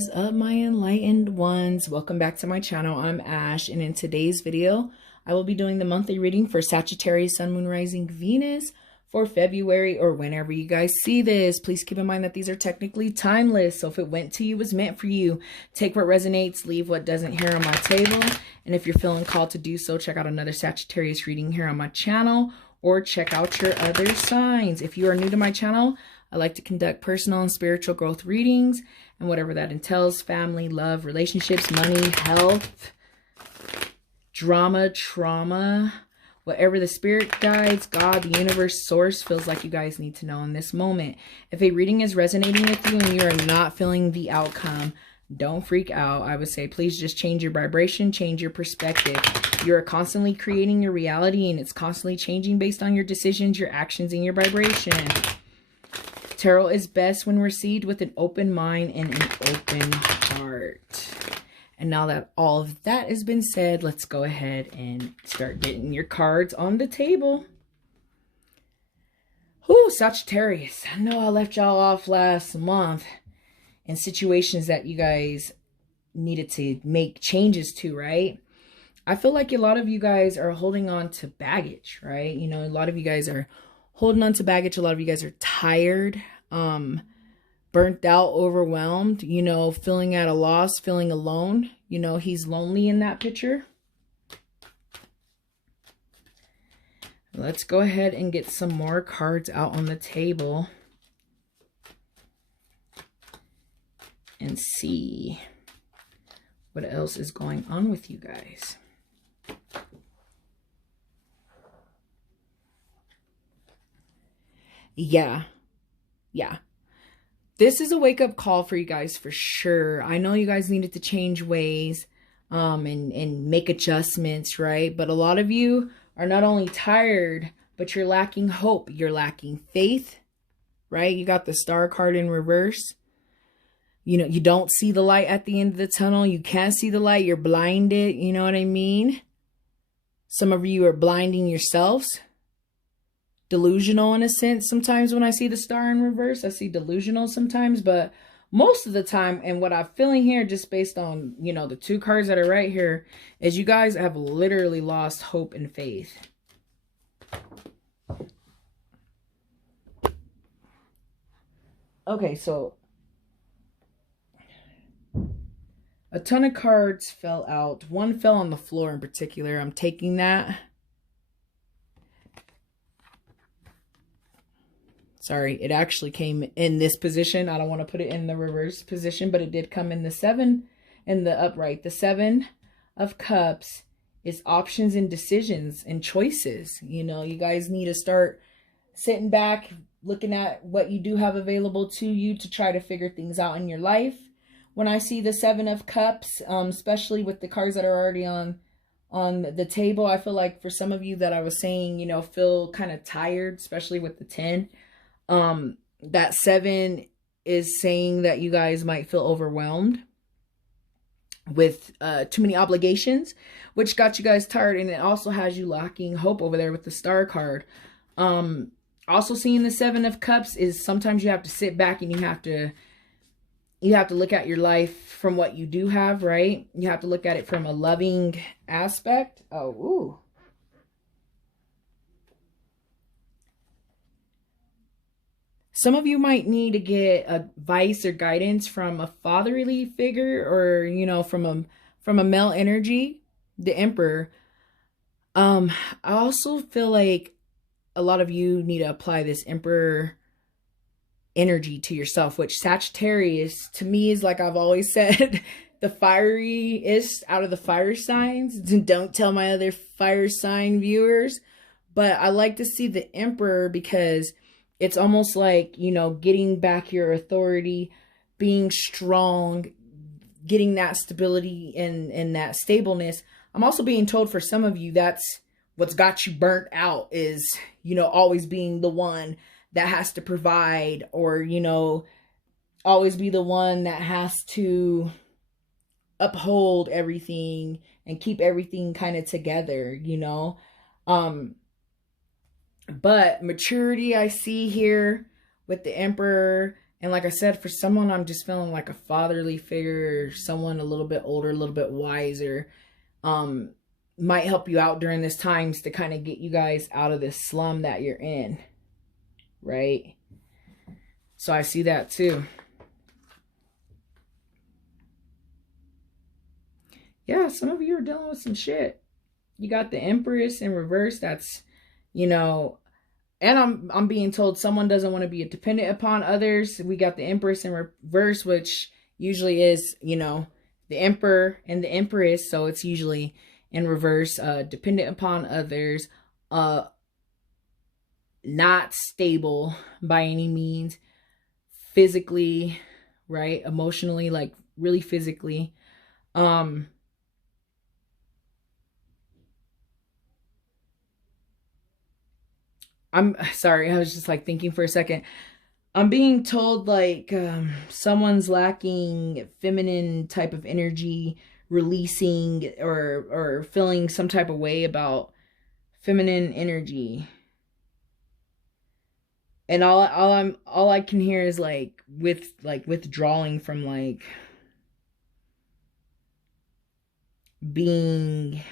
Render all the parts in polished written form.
is up, my enlightened ones? Welcome back to my channel. I'm Ash, and in today's video I will be doing the monthly reading for Sagittarius, Sun, Moon, Rising, Venus for February, or whenever you guys see this. Please keep in mind that these are technically timeless, so if it went to you, it was meant for you. Take what resonates, leave what doesn't here on my table, and if you're feeling called to do so, check out another Sagittarius reading here on my channel, or check out your other signs. If you are new to my channel, I like to conduct personal and spiritual growth readings, and whatever that entails: family, love, relationships, money, health, drama, trauma, whatever the spirit guides, God, the universe, source feels like you guys need to know in this moment. If a reading is resonating with you and you are not feeling the outcome, don't freak out. I would say please just change your vibration, change your perspective. You're constantly creating your reality, and it's constantly changing based on your decisions, your actions, and your vibration. Tarot is best when received with an open mind and an open heart. And now that all of that has been said, let's go ahead and start getting your cards on the table. Ooh, Sagittarius. I know I left y'all off last month in situations that you guys needed to make changes to, right? I feel like a lot of you guys are holding on to baggage, right? You know, a lot of you guys are holding on to baggage. A lot of you guys are tired, burnt out, overwhelmed, you know, feeling at a loss, feeling alone. You know, he's lonely in that picture. Let's go ahead and get some more cards out on the table and see what else is going on with you guys. Yeah. This is a wake-up call for you guys for sure. I know you guys needed to change ways and make adjustments, right? But a lot of you are not only tired, but you're lacking hope. You're lacking faith, right? You got the Star card in reverse. You know, you don't see the light at the end of the tunnel. You can't see the light. You're blinded. You know what I mean? Some of you are blinding yourselves. Delusional in a sense. Sometimes when I see the Star in reverse, I see delusional sometimes, but most of the time, and what I'm feeling here, just based on, you know, the two cards that are right here, is you guys have literally lost hope and faith. Okay, so a ton of cards fell out. One fell on the floor in particular. I'm taking that. Sorry, it actually came in this position. I don't want to put it in the reverse position, but it did come in the 7 in the upright. The 7 of Cups is options and decisions and choices. You know, you guys need to start sitting back, looking at what you do have available to you to try to figure things out in your life. When I see the 7 of Cups, especially with the cards that are already on the table, I feel like for some of you that I was saying, you know, feel kind of tired, especially with the 10. That 7 is saying that you guys might feel overwhelmed with too many obligations, which got you guys tired, and it also has you lacking hope over there with the Star card. Also seeing the 7 of Cups is sometimes you have to sit back and you have to look at your life from what you do have, right? You have to look at it from a loving aspect. Oh, ooh. Some of you might need to get advice or guidance from a fatherly figure, or, you know, from a male energy, the Emperor. I also feel like a lot of you need to apply this Emperor energy to yourself, which Sagittarius to me is, like I've always said, the fieriest out of the fire signs. Don't tell my other fire sign viewers, but I like to see the Emperor because it's almost like, you know, getting back your authority, being strong, getting that stability and that stableness. I'm also being told for some of you that's what's got you burnt out, is, you know, always being the one that has to provide, or, you know, always be the one that has to uphold everything and keep everything kind of together, you know. But maturity I see here with the Emperor And like I said, for someone, I'm just feeling like a fatherly figure, someone a little bit older, a little bit wiser, might help you out during this times to kind of get you guys out of this slum that you're in, right? So I see that too. Yeah, some of you are dealing with some shit. You got the Empress in reverse. That's, you know, and I'm being told someone doesn't want to be dependent upon others. We got the Empress in reverse, which usually is, you know, the Emperor and the Empress. So it's usually in reverse, dependent upon others, not stable by any means, physically, right? Emotionally, like really physically. I'm sorry, I was just like thinking for a second. I'm being told like someone's lacking feminine type of energy, releasing or feeling some type of way about feminine energy. And all I can hear is like withdrawing from like being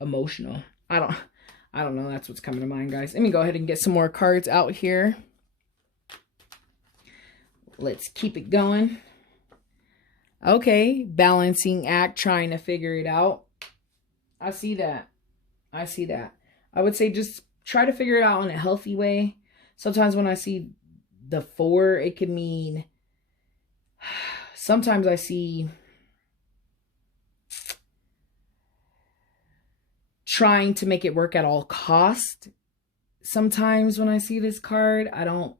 emotional. I don't know. That's what's coming to mind, guys. Let me go ahead and get some more cards out here. Let's keep it going. Okay, balancing act, trying to figure it out. I see that. I see that. I would say just try to figure it out in a healthy way. Sometimes when I see the 4, it could mean, sometimes I see trying to make it work at all cost. Sometimes when I see this card, I don't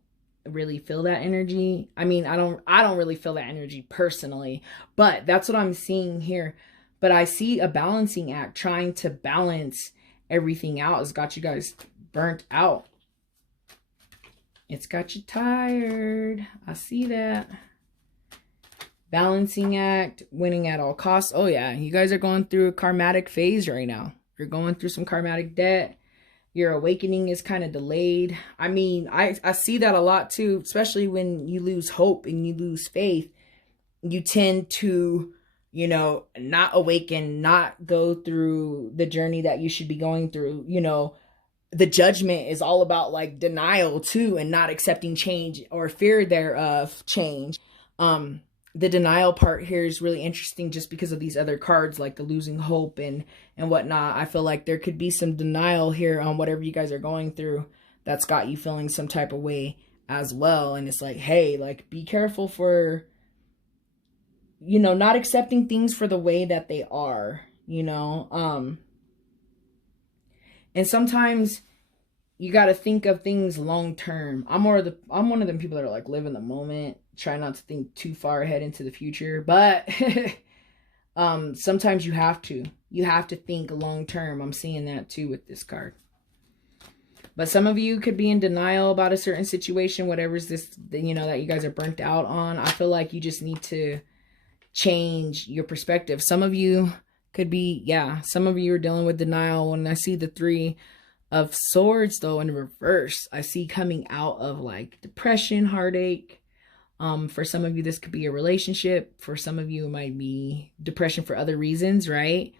really feel that energy. I mean, I don't really feel that energy personally, but that's what I'm seeing here. But I see a balancing act, trying to balance everything out. It's got you guys burnt out. It's got you tired. I see that. Balancing act, winning at all costs. Oh yeah, you guys are going through a karmatic phase right now. You're going through some karmatic debt. Your awakening is kind of delayed. I mean, I see that a lot too, especially when you lose hope and you lose faith. You tend to, you know, not awaken, not go through the journey that you should be going through. You know, the judgment is all about like denial too, and not accepting change or fear thereof change. The denial part here is really interesting just because of these other cards, like the losing hope and whatnot. I feel like there could be some denial here on whatever you guys are going through that's got you feeling some type of way as well. And it's like, hey, like, be careful for, you know, not accepting things for the way that they are, you know. And sometimes you got to think of things long term. I'm one of them people that are like, live in the moment, try not to think too far ahead into the future. But sometimes you have to think long term. I'm seeing that too with this card. But some of you could be in denial about a certain situation, whatever's this, you know, that you guys are burnt out on. I feel like you just need to change your perspective. Some of you could be, yeah, some of you are dealing with denial. When I see the 3 of Swords though in reverse, I see coming out of like depression, heartache. For some of you, this could be a relationship. For some of you, it might be depression for other reasons, right?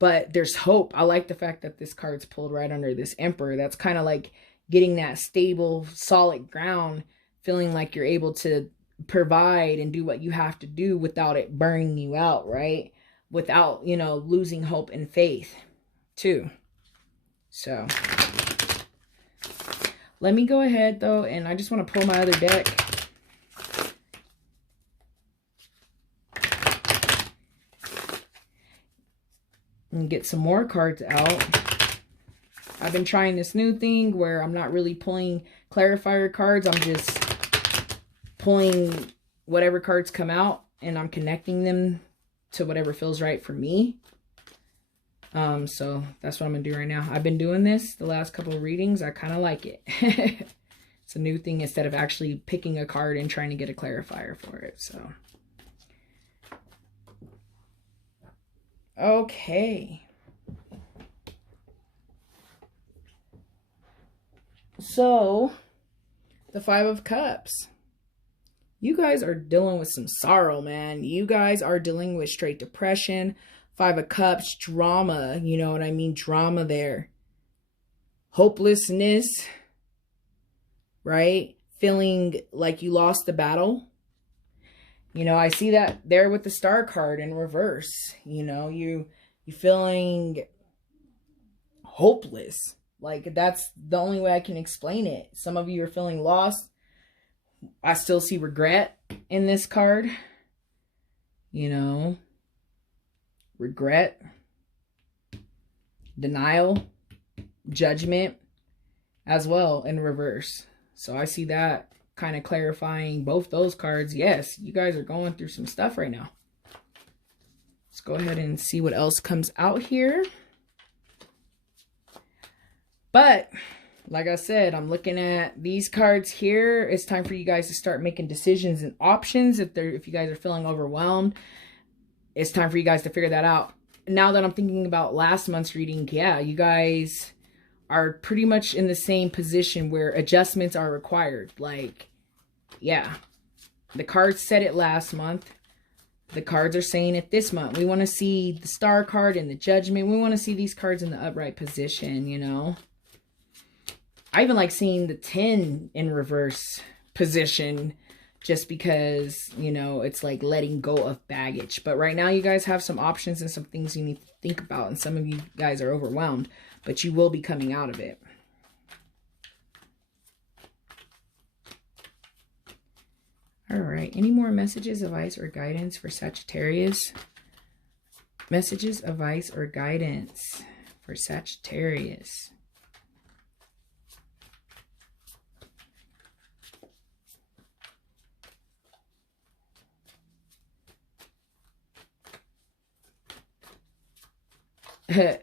But there's hope. I like the fact that this card's pulled right under this Emperor. That's kind of like getting that stable, solid ground, feeling like you're able to provide and do what you have to do without it burning you out, right? Without, you know, losing hope and faith too. So let me go ahead though, and I just want to pull my other deck. And get some more cards out. I've been trying this new thing where I'm not really pulling clarifier cards. I'm just pulling whatever cards come out and I'm connecting them to whatever feels right for me. So that's what I'm gonna do right now. I've been doing this the last couple of readings. I kind of like it. It's a new thing instead of actually picking a card and trying to get a clarifier for it. So okay. So the Five of Cups. You guys are dealing with some sorrow, man. You guys are dealing with straight depression. Five of Cups, drama. You know what I mean? Drama there. Hopelessness, right? Feeling like you lost the battle. You know, I see that there with the Star card in reverse. You know, you feeling hopeless. Like, that's the only way I can explain it. Some of you are feeling lost. I still see regret in this card. You know, regret, denial, judgment as well in reverse. So I see that kind of clarifying both those cards. Yes, you guys are going through some stuff right now. Let's go ahead and see what else comes out here. But like I said, I'm looking at these cards here. It's time for you guys to start making decisions and options. If you guys are feeling overwhelmed, it's time for you guys to figure that out. Now that I'm thinking about last month's reading, yeah, you guys are pretty much in the same position where adjustments are required. Like, yeah, the cards said it last month. The cards are saying it this month. We want to see the Star card and the Judgment. We want to see these cards in the upright position, you know. I even like seeing the 10 in reverse position just because, you know, it's like letting go of baggage. But right now you guys have some options and some things you need to think about. And some of you guys are overwhelmed, but you will be coming out of it. All right. Any more messages, advice, or guidance for Sagittarius? Messages, advice, or guidance for Sagittarius. The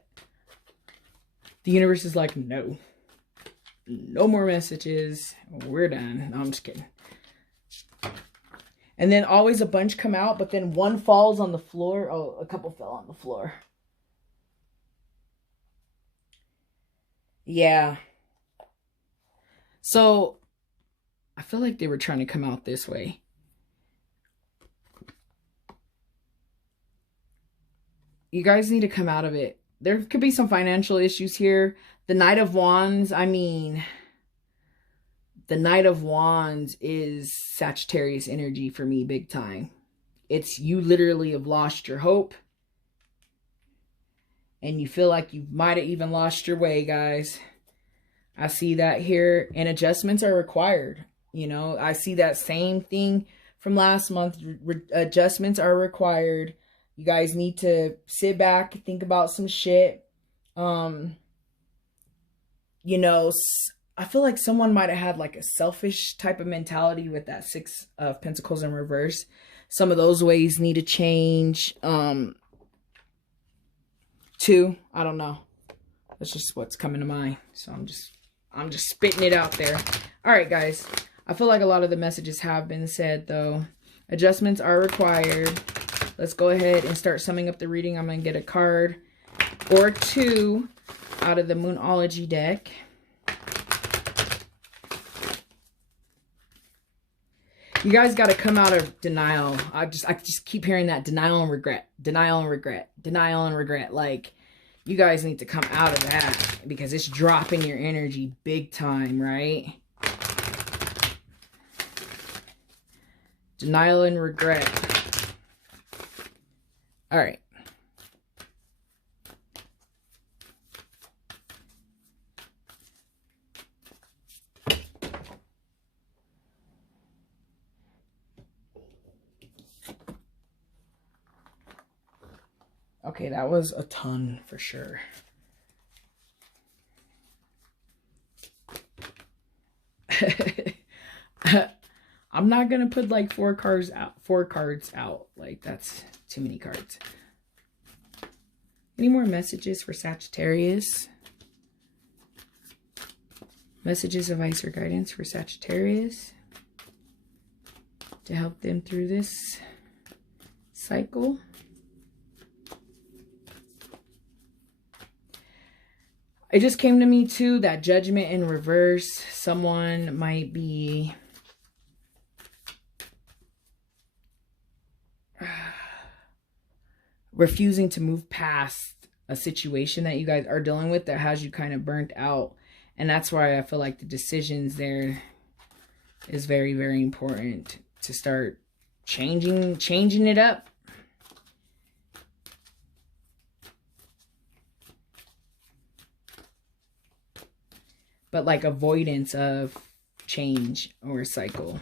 universe is like, no. No more messages. We're done. No, I'm just kidding. And then always a bunch come out, but then one falls on the floor. Oh, a couple fell on the floor. Yeah. So, I feel like they were trying to come out this way. You guys need to come out of it. There could be some financial issues here. The Knight of Wands, I mean, the Knight of Wands is Sagittarius energy for me big time. It's you literally have lost your hope. And you feel like you might have even lost your way, guys. I see that here. And adjustments are required. You know, I see that same thing from last month. Adjustments are required. You guys need to sit back, think about some shit. You know, I feel like someone might have had like a selfish type of mentality with that Six of Pentacles in reverse. Some of those ways need to change. Too, I don't know. That's just what's coming to mind. So I'm just spitting it out there. All right, guys. I feel like a lot of the messages have been said, though. Adjustments are required. Let's go ahead and start summing up the reading. I'm going to get a card or two out of the Moonology deck. You guys got to come out of denial. I just keep hearing that denial and regret, denial and regret, denial and regret. Like, you guys need to come out of that because it's dropping your energy big time, right? Denial and regret. All right. Okay, that was a ton for sure. I'm not going to put like four cards out. Like, that's too many cards. Any more messages for Sagittarius? Messages, advice, or guidance for Sagittarius to help them through this cycle? It just came to me too, that Judgment in reverse. Someone might be refusing to move past a situation that you guys are dealing with that has you kind of burnt out. And that's why I feel like the decisions there is very, very important to start changing it up. But like avoidance of change or cycle.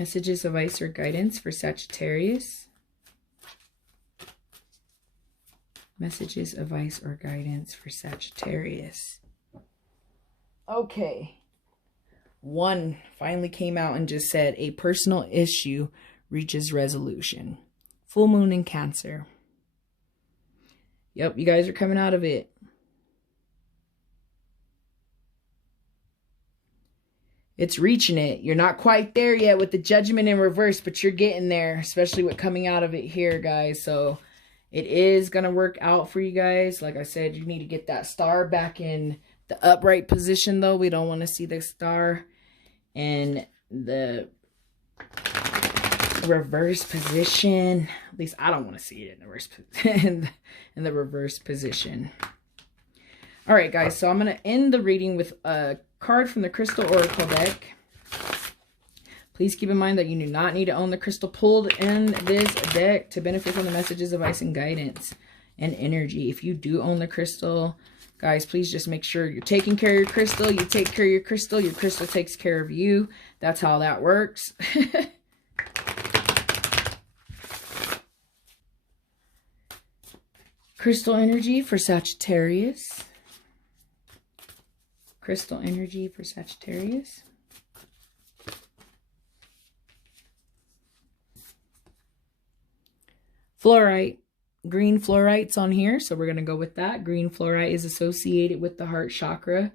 Messages of advice or guidance for Sagittarius. Messages of advice or guidance for Sagittarius. Okay. One finally came out and just said, a personal issue reaches resolution. Full moon in Cancer. Yep, you guys are coming out of it. It's reaching it. You're not quite there yet with the Judgment in reverse, but you're getting there, especially with coming out of it here, guys. So it is going to work out for you guys. Like I said, you need to get that star back in the upright position, though. We don't want to see the star in the reverse position. At least I don't want to see it in the reverse in the reverse position. All right, guys. So I'm going to end the reading with a card from the Crystal Oracle deck. Please keep in mind that you do not need to own the crystal pulled in this deck to benefit from the messages, advice, and guidance and energy. If you do own the crystal, guys, please just make sure you're taking care of your crystal. You take care of your crystal takes care of you. That's how that works. Crystal energy for Sagittarius. Crystal energy for Sagittarius. Fluorite. Green fluorite's on here, so we're going to go with that. Green fluorite is associated with the heart chakra,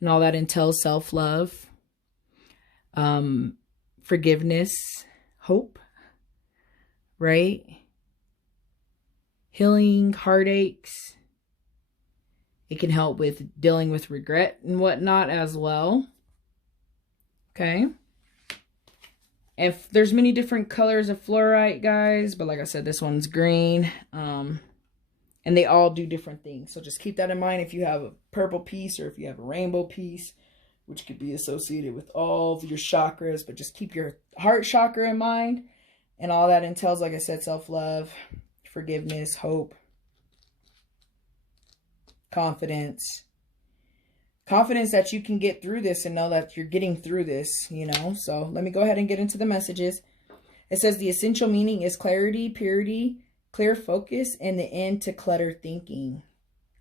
and all that entails self-love, forgiveness, hope, right? Healing heartaches. It can help with dealing with regret and whatnot as well. Okay. If there's many different colors of fluorite, guys, but like I said, this one's green. And they all do different things. So just keep that in mind if you have a purple piece or if you have a rainbow piece, which could be associated with all of your chakras, but just keep your heart chakra in mind. And all that entails, like I said, self-love, forgiveness, hope, confidence. Confidence that you can get through this and know that you're getting through this, you know. So let me go ahead and get into the messages. It says the essential meaning is clarity, purity, clear focus, and the end to cluttered thinking.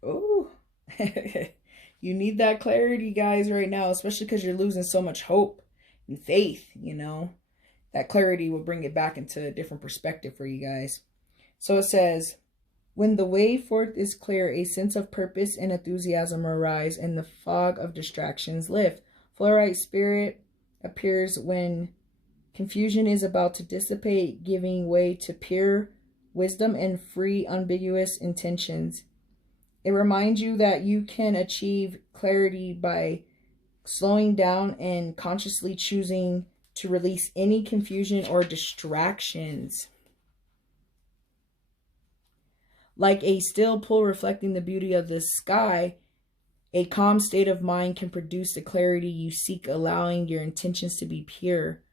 Oh, you need that clarity, guys, right now, especially because you're losing so much hope and faith, you know. That clarity will bring it back into a different perspective for you guys. So it says, when the way forth is clear, a sense of purpose and enthusiasm arise, and the fog of distractions lift. Fluorite spirit appears when confusion is about to dissipate, giving way to pure wisdom and free, ambiguous intentions. It reminds you that you can achieve clarity by slowing down and consciously choosing to release any confusion or distractions. Like a still pool reflecting the beauty of the sky, a calm state of mind can produce the clarity you seek, allowing your intentions to be pure.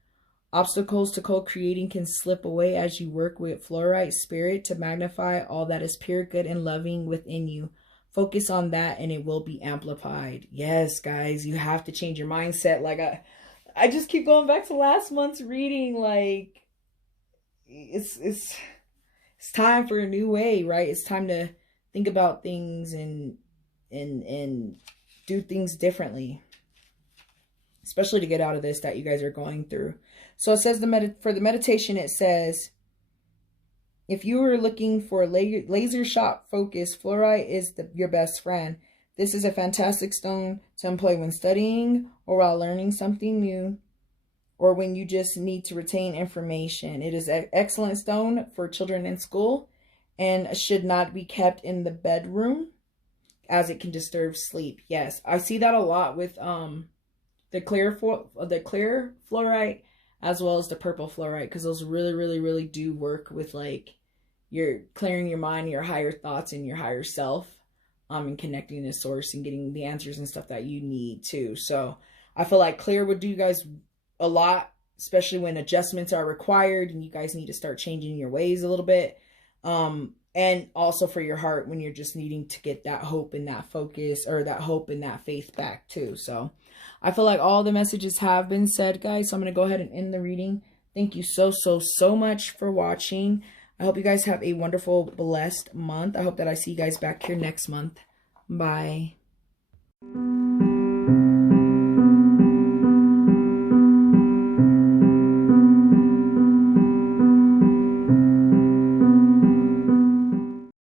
Obstacles to co-creating can slip away as you work with fluorite spirit to magnify all that is pure, good, and loving within you. Focus on that and it will be amplified. Yes, guys, you have to change your mindset. Like I just keep going back to last month's reading. Like it's time for a new way, right? It's time to think about things and do things differently, especially to get out of this that you guys are going through. So it says for the meditation, it says, if you were looking for laser shot focus, fluorite is your best friend. This is a fantastic stone to employ when studying or while learning something new, or when you just need to retain information. It is an excellent stone for children in school and should not be kept in the bedroom as it can disturb sleep. Yes, I see that a lot with the clear fluorite as well as the purple fluorite, because those really do work with like you're clearing your mind, your higher thoughts, and your higher self, and connecting to source and getting the answers and stuff that you need too. So I feel like clear would do you guys a lot, especially when adjustments are required and you guys need to start changing your ways a little bit. And also for your heart when you're just needing to get that hope and that focus, or that hope and that faith back too. So I feel like all the messages have been said, guys. So I'm going to go ahead and end the reading. Thank you so much for watching. I hope you guys have a wonderful, blessed month. I hope that I see you guys back here next month. Bye.